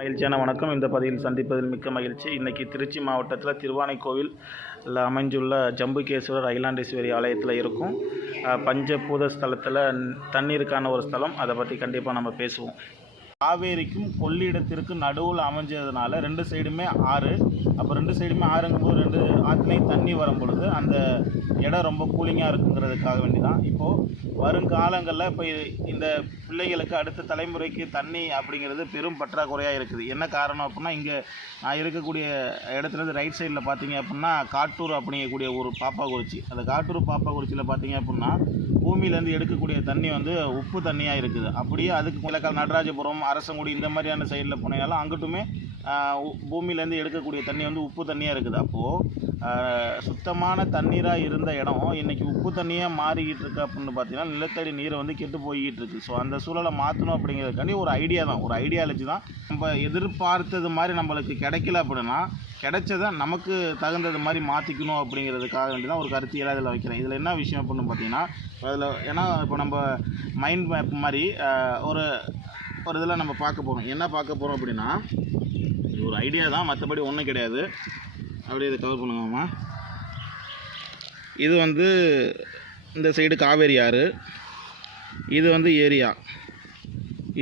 மகிழ்ச்சியான வணக்கம். இந்த பதிவில் சந்திப்பதில் மிக்க மகிழ்ச்சி. இன்றைக்கி திருச்சி மாவட்டத்தில் திருவானைக்கோவிலில் அமைஞ்சுள்ள ஜம்புகேஸ்வரர் அகிலாண்டேஸ்வரி ஆலயத்தில் இருக்கும் பஞ்சபூத ஸ்தலத்தில் தண்ணீருக்கான ஒரு ஸ்தலம். அதை பற்றி கண்டிப்பாக நம்ம பேசுவோம். காவேரிக்கும் கொள்ளிடத்திற்கும் நடுவில் அமைஞ்சதுனால ரெண்டு சைடுமே ஆறு. அப்போ ரெண்டு சைடுமே ஆறுங்கும்போது ரெண்டு ஆற்றுலையும் தண்ணி வரும் பொழுது அந்த இடம் ரொம்ப கூலிங்காக இருக்குங்கிறதுக்காக வேண்டி தான். இப்போது வருங்காலங்களில் இப்போ இந்த பிள்ளைகளுக்கு அடுத்த தலைமுறைக்கு தண்ணி அப்படிங்கிறது பெரும் பற்றாக்குறையாக இருக்குது. என்ன காரணம் அப்படின்னா, இங்கே நான் இருக்கக்கூடிய இடத்துலேருந்து ரைட் சைடில் பார்த்தீங்க அப்படின்னா காட்டூர் அப்படிங்கக்கூடிய ஒரு பாப்பாக்குறிச்சி. அந்த காட்டூர் பாப்பாக்குறிச்சியில் பார்த்தீங்க அப்படின்னா பூமியிலேருந்து எடுக்கக்கூடிய தண்ணி வந்து உப்பு தண்ணியாக இருக்குது. அப்படியே அதுக்கு முலக்கால் நடராஜபுரம் அரசங்குடி இந்த மாதிரியான சைடில் போனாலும் அங்கிட்டுமே பூமியிலேருந்து எடுக்கக்கூடிய தண்ணி வந்து உப்பு தண்ணியாக இருக்குது. அப்போது சுத்தமான தண்ணீராக இருந்த இடம் இன்றைக்கி உப்பு தண்ணியாக மாறிக்கிட்டு இருக்கு அப்படின்னு பார்த்தீங்கன்னா நிலத்தடி நீரை வந்து கெட்டு போய்கிட்டு இருக்குது. ஸோ அந்த சூழலை மாற்றணும் அப்படிங்கிறதுக்காண்டி ஒரு ஐடியா தான், ஒரு ஐடியாலஜி தான். நம்ம எதிர்பார்த்தது மாதிரி நம்மளுக்கு கிடைக்கல அப்படின்னா கிடைச்சதை நமக்கு தகுந்தது மாதிரி மாற்றிக்கணும் அப்படிங்கிறதுக்காக வேண்டி தான் ஒரு கருத்தியலாக இதில் வைக்கிறேன். இதில் என்ன விஷயம் அப்படின்னு பார்த்தீங்கன்னா, அதில் ஏன்னா இப்போ நம்ம மைண்ட் மேப் மாதிரி ஒரு இதில் நம்ம பார்க்க போகிறோம். என்ன பார்க்க போகிறோம் அப்படின்னா, இது ஒரு ஐடியா தான், மற்றபடி ஒன்றும் கிடையாது. அப்படியே இதை கவர் பண்ணுங்கம்மா. இது வந்து இந்த சைடு காவேரி ஆறு, இது வந்து ஏரியா,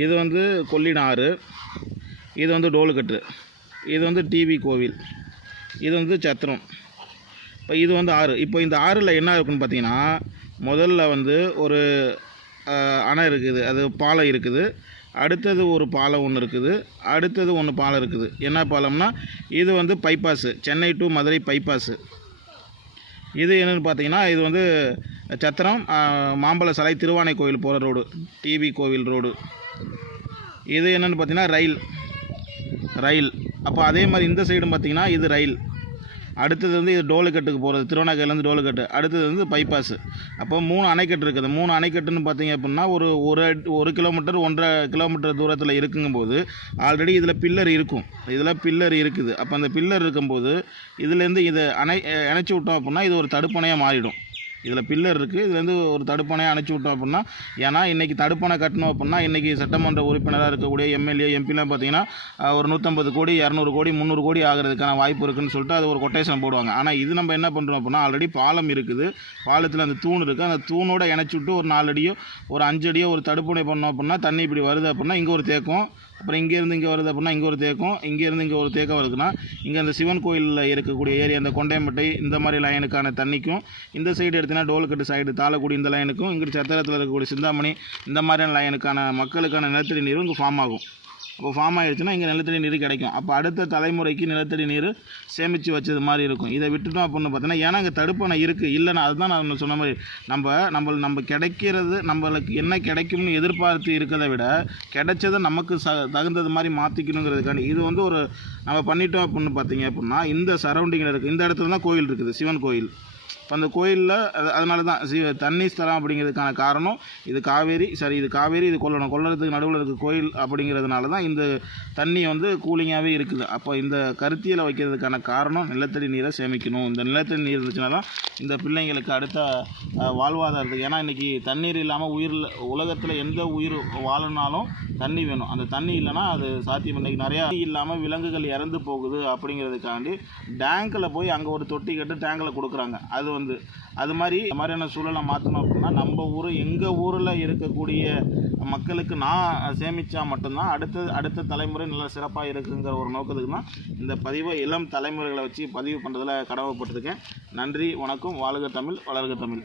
இது வந்து கொள்ளிடம் ஆறு, இது வந்து டோலுக்கட்டு, இது வந்து டிவி கோவில், இது வந்து சத்திரம். இப்போ இது வந்து ஆறு. இப்போ இந்த ஆறில் என்ன இருக்குன்னு பார்த்தீங்கன்னா, முதல்ல வந்து ஒரு அணை இருக்குது, அது பாலம் இருக்குது. அடுத்தது ஒரு பாலம் ஒன்று இருக்குது, அடுத்தது ஒன்று பாலம் இருக்குது. என்ன பாலம்னா, இது வந்து bypass, Chennai to Madurai bypass. இது என்னென்னு பார்த்தீங்கன்னா, இது வந்து சத்திரம் மாம்பழ சாலை திருவானைக்கோவில் போகிற ரோடு, டிவி கோவில் ரோடு. இது என்னென்னு பார்த்தீங்கன்னா ரயில். அப்போ அதே மாதிரி இந்த சைடும் பார்த்தீங்கன்னா இது ரயில். அடுத்தது வந்து இது டோலுக்கட்டுக்கு போகிறது, திருவண்ணாமலையிலேருந்து டோலுக்கட்டு. அடுத்தது வந்து பைபாஸு. அப்போ 3 அணைக்கட்டு இருக்குது. 3 அணைக்கட்டுன்னு பார்த்தீங்க அப்படின்னா ஒரு கிலோமீட்டர் 1.5 கிலோமீட்டர் தூரத்தில் இருக்குங்கும்போது ஆல்ரெடி இதில் பில்லர் இருக்கும், இதில் பில்லர் இருக்குது. அப்போ அந்த பில்லர் இருக்கும்போது இதுலேருந்து இதை இணைச்சி விட்டோம் அப்படின்னா இது ஒரு தடுப்பணையாக மாறிடும். இதில் பில்லர் இருக்குது, இதுலேருந்து ஒரு தடுப்பணையை அணைச்சி விட்டோம் அப்படின்னா, ஏன்னா இன்றைக்கி தடுப்பணை கட்டணும் அப்படின்னா இன்றைக்கி சட்டமன்ற உறுப்பினராக இருக்கக்கூடிய எம்எல்ஏ எம்பிலாம் பார்த்திங்கன்னா ஒரு 150 கோடி 200 கோடி 300 கோடி ஆகிறதுக்கான வாய்ப்பு இருக்குதுன்னு சொல்லிட்டு அது ஒரு கொட்டேஷன் போடுவாங்க. ஆனால் இது நம்ம என்ன பண்ணுறோம் அப்படின்னா, ஆல்ரெடி பாலம் இருக்குது, பாலத்தில் அந்த தூண் இருக்குது, அந்த தூணோட இணைச்சி விட்டு ஒரு 4 அடியோ ஒரு 5 அடியோ ஒரு தடுப்பணை பண்ணோம் அப்படின்னா தண்ணி இப்படி வருது அப்படின்னா இங்கே ஒரு தேக்கம், அப்புறம் இங்கேருந்து இங்கே வருது அப்படின்னா இங்கே ஒரு தேக்கம், இங்கேருந்து இங்கே ஒரு தேக்கம் வருதுன்னா இங்கே அந்த சிவன் கோயிலில் இருக்கக்கூடிய ஏரியா அந்த கொண்டையம்பட்டை இந்த மாதிரி லைனுக்கான தண்ணிக்கும், இந்த சைடு எடுத்தினா டோலுக்கட்டு சைடு தாளக்குடி இந்த லைனுக்கும், இங்கிட்டு சத்திரத்தில் இருக்கக்கூடிய சிந்தாமணி இந்த மாதிரியான லைனுக்கான மக்களுக்கான நிலத்தடி நீரும் இங்கே ஃபார்ம் ஆகும். அப்போ ஃபார்ம் ஆகிடுச்சுன்னா இங்கே நிலத்தடி நீர் கிடைக்கும். அப்போ அடுத்த தலைமுறைக்கு நிலத்தடி நீர் சேமித்து வச்சது மாதிரி இருக்கும். இதை விட்டுட்டோம் அப்படின்னு பார்த்தீங்கன்னா, ஏன்னா இங்கே தடுப்பணை இருக்குது இல்லைன்னா, அதுதான் நான் சொன்ன மாதிரி நம்ம கிடைக்கிறது நம்மளுக்கு என்ன கிடைக்கும்னு எதிர்பார்த்து இருக்கிறத விட கிடைச்சதை நமக்கு தகுந்தது மாதிரி மாற்றிக்கணுங்கிறதுக்காண்டி இது வந்து ஒரு நம்ம பண்ணிட்டோம் அப்படின்னு பார்த்தீங்க அப்படின்னா, இந்த சரௌண்டிங்கில் இருக்குது, இந்த இடத்துல தான் கோயில் இருக்குது, சிவன் கோயில். இப்போ அந்த கோயிலில் அதனால தான் தண்ணி ஸ்தலம் அப்படிங்கிறதுக்கான காரணம் இது காவேரி. இது கொள்ளறதுக்கு நடுவில் இருக்க கோயில் அப்படிங்கிறதுனால தான் இந்த தண்ணி வந்து கூலிங்காகவே இருக்குது. அப்போ இந்த கருத்தியலை வைக்கிறதுக்கான காரணம் நிலத்தடி நீரை சேமிக்கணும். இந்த நிலத்தடி நீர் இருந்துச்சுன்னா தான் இந்த பிள்ளைங்களுக்கு அடுத்த வாழ்வாதாரத்துக்கு, ஏன்னா இன்றைக்கி தண்ணீர் இல்லாமல் உலகத்தில் எந்த உயிர் வாழனாலும் தண்ணி வேணும். அந்த தண்ணி இல்லைன்னா அது சாத்தியம். இன்றைக்கி நிறையா இல்லாமல் விலங்குகள் இறந்து போகுது அப்படிங்கிறதுக்காண்டி டேங்கில் போய் அங்கே ஒரு தொட்டி கட்டு டேங்கில் கொடுக்குறாங்க. அது மாதிரியான சூழலை மாற்றணும் அப்படின்னா நம்ம எங்கள் ஊரில் இருக்கக்கூடிய மக்களுக்கு நான் சேமித்தா மட்டும்தான் அடுத்த தலைமுறை நல்ல சிறப்பாக இருக்குங்கிற ஒரு நோக்கத்துக்கு தான் இந்த பதிவை இளம் தலைமுறைகளை வச்சு பதிவு பண்ணுறதுல கடமைப்பட்டிருக்கேன். நன்றி, வணக்கம். வாழ்க தமிழ், வளர்க தமிழ்.